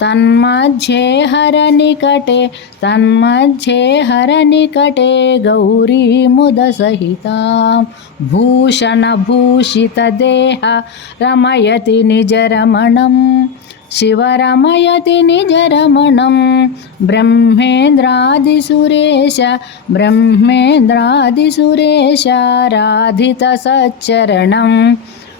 తన్మధ్యే హరనికటే తన్మధ్యే హరనికటే గౌరీముదసహిత భూషణభూషితదేహ రమయతి నిజరమణం శివరమయతి నిజరమణం బ్రహ్మేంద్రాదిసురేశ బ్రహ్మేంద్రాదిసురేశ రాధిత సచ్చరణం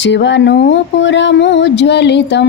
శివనూపురముజ్వలితం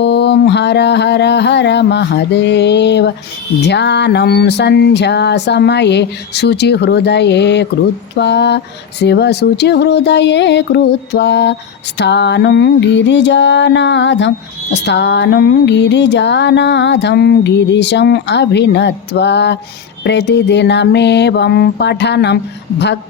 ओम हर हर हर महदेव ध्यानं शुचि हृदय कृत्वा हृदय कृत्वा स्थान गिरिजानाथं स्थान गिरिजानाथं गिरीशम अभिनत्वा प्रतिदिनमेवं पठनं भक्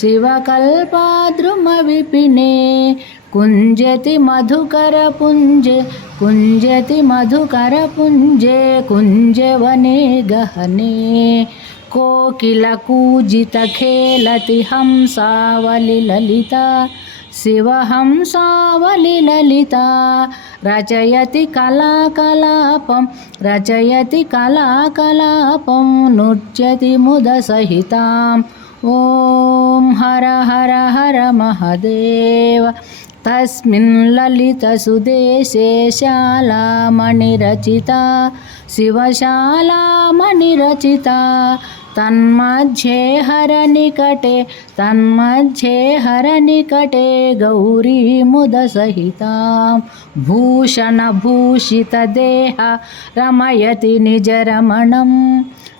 शिवकल्पाद्रुमविपिने कुञ्जति मधुकरपुञ्जे कुञ्जति मधुकरपुञ्जे कुञ्जवने गहने कोकिलकूजितखेलति हंसावलिललिता शिवहंसावलिललिता रचयति कलाकलापं रचयति कलाकलापं नृत्यति मुदसहिताम् హర హర హర మహదేవ తస్మిన్ లలితసుదేశే శాలామణిరచిత శివశాలామణిరచిత తన్మధ్యే హరనికటే తన్మధ్యే హరనికటే గౌరీముదసహిత భూషణభూషితదేహ రమయతి నిజరమణం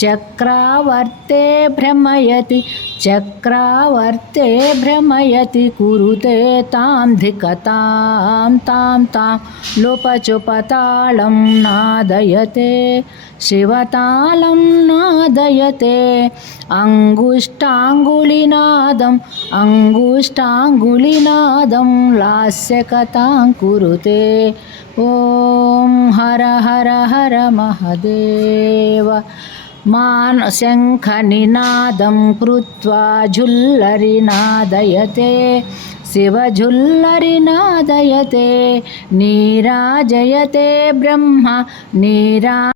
చక్రావర్తే భ్రమయతి చక్రావర్తే భ్రమయతి కురుతే తాం ధికతాం తాం తాం లోపచుపతాళం నాదయతే శివతాళం నాదయతే అంగుష్టాంగులినాదం అంగుష్టాంగులినాదం లాస్యకతాం కురుతే ఓం హర హర హర మహదేవ शङ्खनिनादं कृत्वा झुल्लरिनादयते शिवझुल्लरिनादयते नीराजयते ब्रह्म नीरा